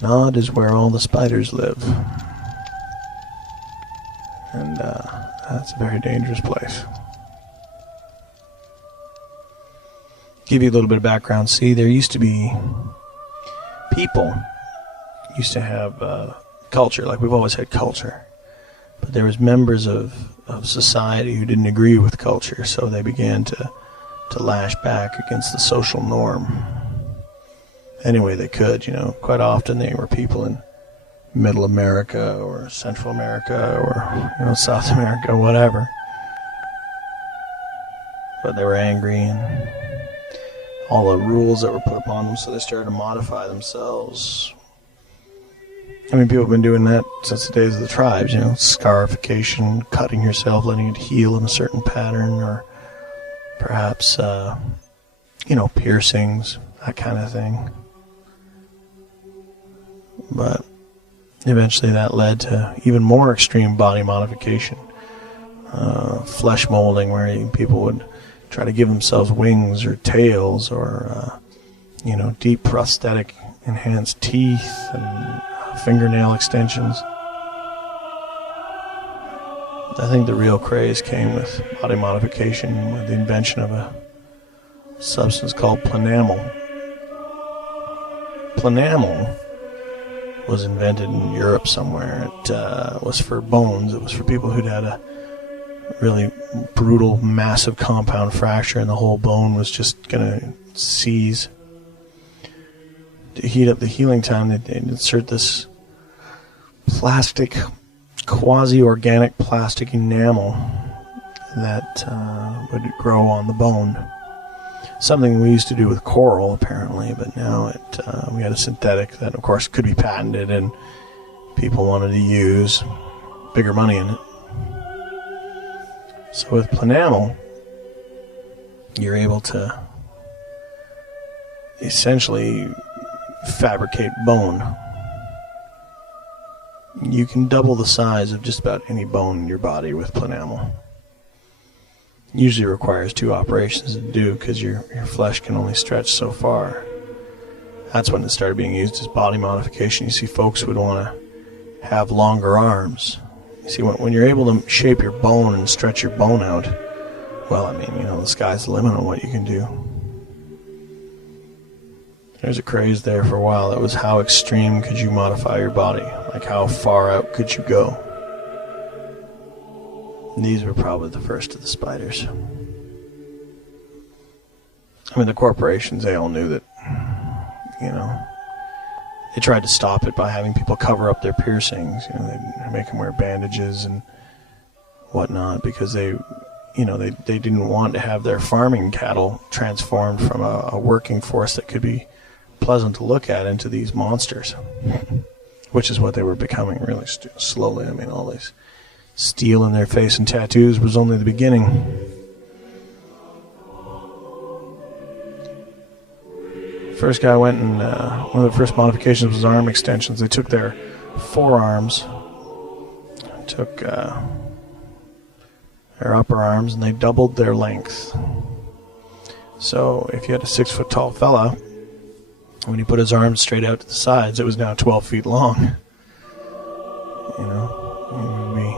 Nod is where all the spiders live. And that's a very dangerous place. Give you a little bit of background. See, there used to be people used to have culture, like we've always had culture. But there was members of society who didn't agree with culture, so they began to lash back against the social norm any way they could. Quite often they were people in Middle America or Central America or South America, whatever. But they were angry and all the rules that were put upon them, so they started to modify themselves. People have been doing that since the days of the tribes, scarification, cutting yourself, letting it heal in a certain pattern, or perhaps, piercings, that kind of thing. But eventually that led to even more extreme body modification, flesh molding, where people would try to give themselves wings or tails or, deep prosthetic enhanced teeth and fingernail extensions. I think the real craze came with body modification with the invention of a substance called planamal. Planamal was invented in Europe somewhere. It was for bones. It was for people who'd had a really brutal, massive compound fracture and the whole bone was just going to seize. To heat up the healing time, they'd insert this plastic, quasi-organic plastic enamel that would grow on the bone. Something we used to do with coral, apparently, but now we had a synthetic that, of course, could be patented and people wanted to use. Bigger money in it. So with planamal, you're able to essentially fabricate bone. You can double the size of just about any bone in your body with planamal. Usually requires 2 operations to do because your flesh can only stretch so far. That's when it started being used as body modification. You see, folks would want to have longer arms. You see, when you're able to shape your bone and stretch your bone out, well, the sky's the limit on what you can do. There's a craze there for a while. That was how extreme could you modify your body? Like how far out could you go? And these were probably the first of the spiders. The corporations, they all knew that, they tried to stop it by having people cover up their piercings. They'd make them wear bandages and whatnot because they didn't want to have their farming cattle transformed from a working force that could be pleasant to look at into these monsters, which is what they were becoming really slowly. All this steel in their face and tattoos was only the beginning. First guy went and one of the first modifications was arm extensions. They took their forearms, took their upper arms, and they doubled their length. So if you had a 6-foot-tall fella, when he put his arms straight out to the sides, it was now 12 feet long. He would be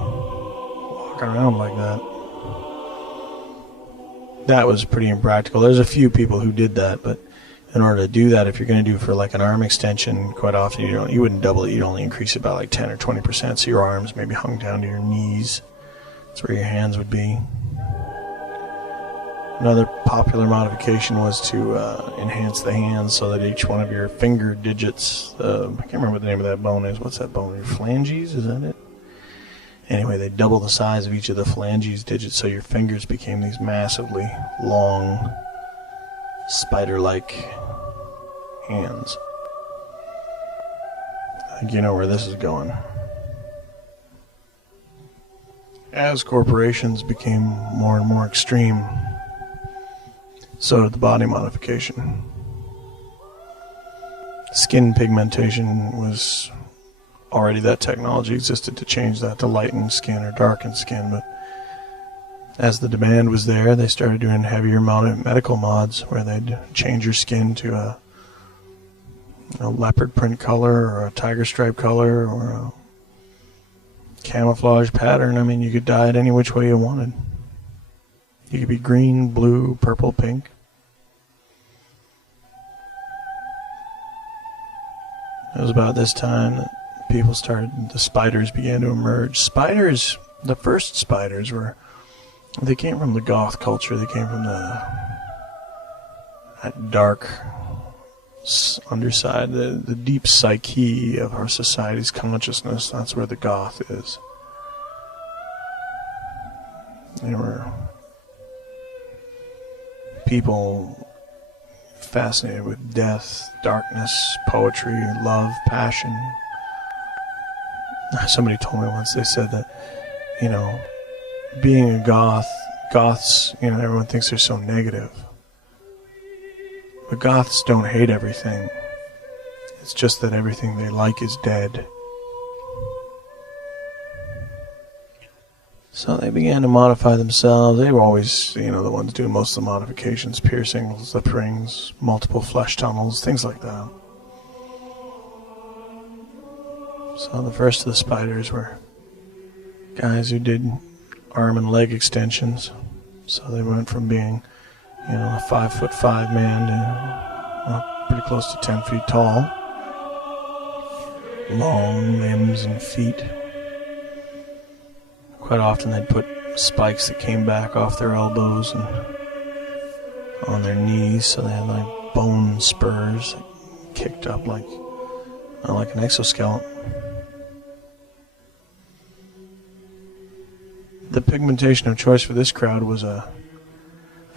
walking around like that. That was pretty impractical. There's a few people who did that, but in order to do that, if you're going to do for like an arm extension, quite often you wouldn't double it. You'd only increase it by like 10 or 20%, so your arms maybe hung down to your knees. That's where your hands would be. Another popular modification was to enhance the hands so that each one of your finger digits, I can't remember what the name of that bone is. What's that bone? Your phalanges? Is that it? Anyway, they double the size of each of the phalanges digits so your fingers became these massively long, spider-like hands. I think you know where this is going. As corporations became more and more extreme, so did the body modification. Skin pigmentation was already, that technology existed to change that to lighten skin or darken skin, but as the demand was there, they started doing heavier medical mods where they'd change your skin to a a leopard print color or a tiger stripe color or a camouflage pattern. I mean, you could dye it any which way you wanted. You could be green, blue, purple, pink. It was about this time that the spiders began to emerge. Spiders, the first spiders they came from the goth culture. They came from that dark underside, the deep psyche of our society's consciousness. That's where the goth is. They were people fascinated with death, darkness, poetry, love, passion. Somebody told me once, they said that, being a goths, everyone thinks they're so negative. But goths don't hate everything. It's just that everything they like is dead. So they began to modify themselves. They were always, the ones doing most of the modifications, piercings, lip rings, multiple flesh tunnels, things like that. So the first of the spiders were guys who did arm and leg extensions. So they went from being, a 5'5" man to pretty close to 10 feet tall. Long limbs and feet. Quite often they'd put spikes that came back off their elbows and on their knees, so they had like bone spurs that kicked up like an exoskeleton. The pigmentation of choice for this crowd was a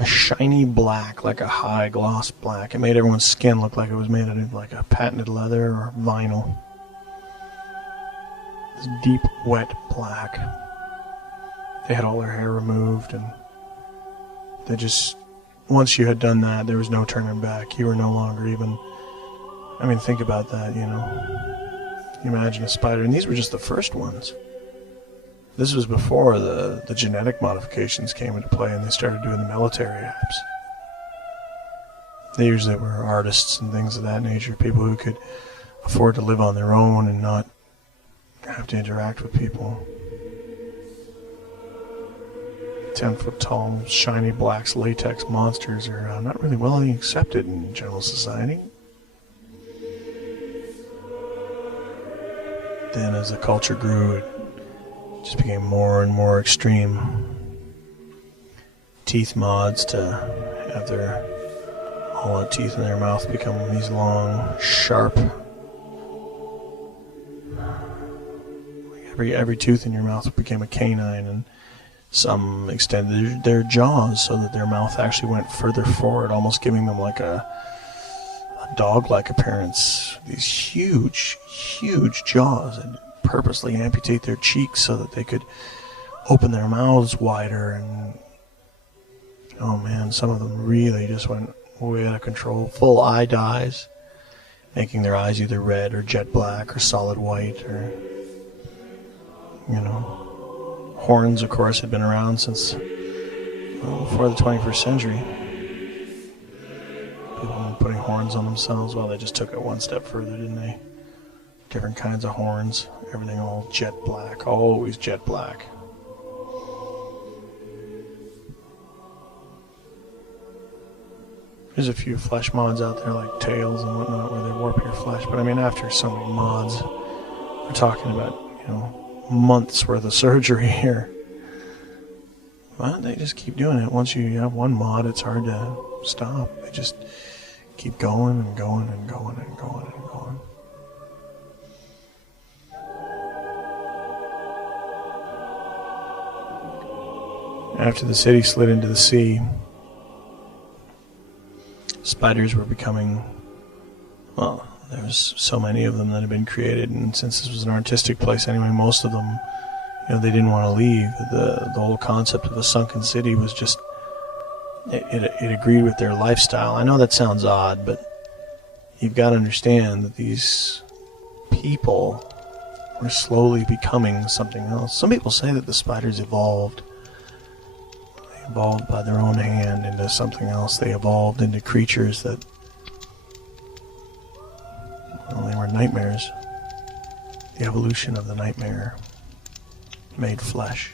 shiny black, like a high gloss black. It made everyone's skin look like it was made out of like a patented leather or vinyl. This deep, wet black. They had all their hair removed, and they just, once you had done that, there was no turning back. You were no longer even, think about that, You imagine a spider, and these were just the first ones. This was before the genetic modifications came into play and they started doing the military apps. They usually were artists and things of that nature, people who could afford to live on their own and not have to interact with people. 10-foot tall, shiny blacks, latex monsters are not really well accepted in general society. Then as the culture grew, it just became more and more extreme. Teeth mods to have all the teeth in their mouth become these long, sharp. Every tooth in your mouth became a canine, and some extended their jaws so that their mouth actually went further forward, almost giving them like a dog-like appearance. These huge, huge jaws, and purposely amputate their cheeks so that they could open their mouths wider. And oh man, some of them really just went way out of control. Full eye dyes, making their eyes either red or jet black or solid white, or horns, of course, had been around since before the 21st century. People were putting horns on themselves. Well, they just took it one step further, didn't they? Different kinds of horns, everything all jet black, always jet black. There's a few flesh mods out there like tails and whatnot where they warp your flesh, but after so many mods, we're talking about, months worth of surgery here. Well, they just keep doing it. Once you have one mod, it's hard to stop. They just keep going and going and going and going and going. After the city slid into the sea, spiders were becoming, there was so many of them that had been created, and since this was an artistic place anyway, most of them, they didn't want to leave. The whole concept of a sunken city was just, it agreed with their lifestyle. I know that sounds odd, but you've got to understand that these people were slowly becoming something else. Some people say that the spiders evolved. They evolved by their own hand into something else. They evolved into creatures that nightmares, the evolution of the nightmare made flesh.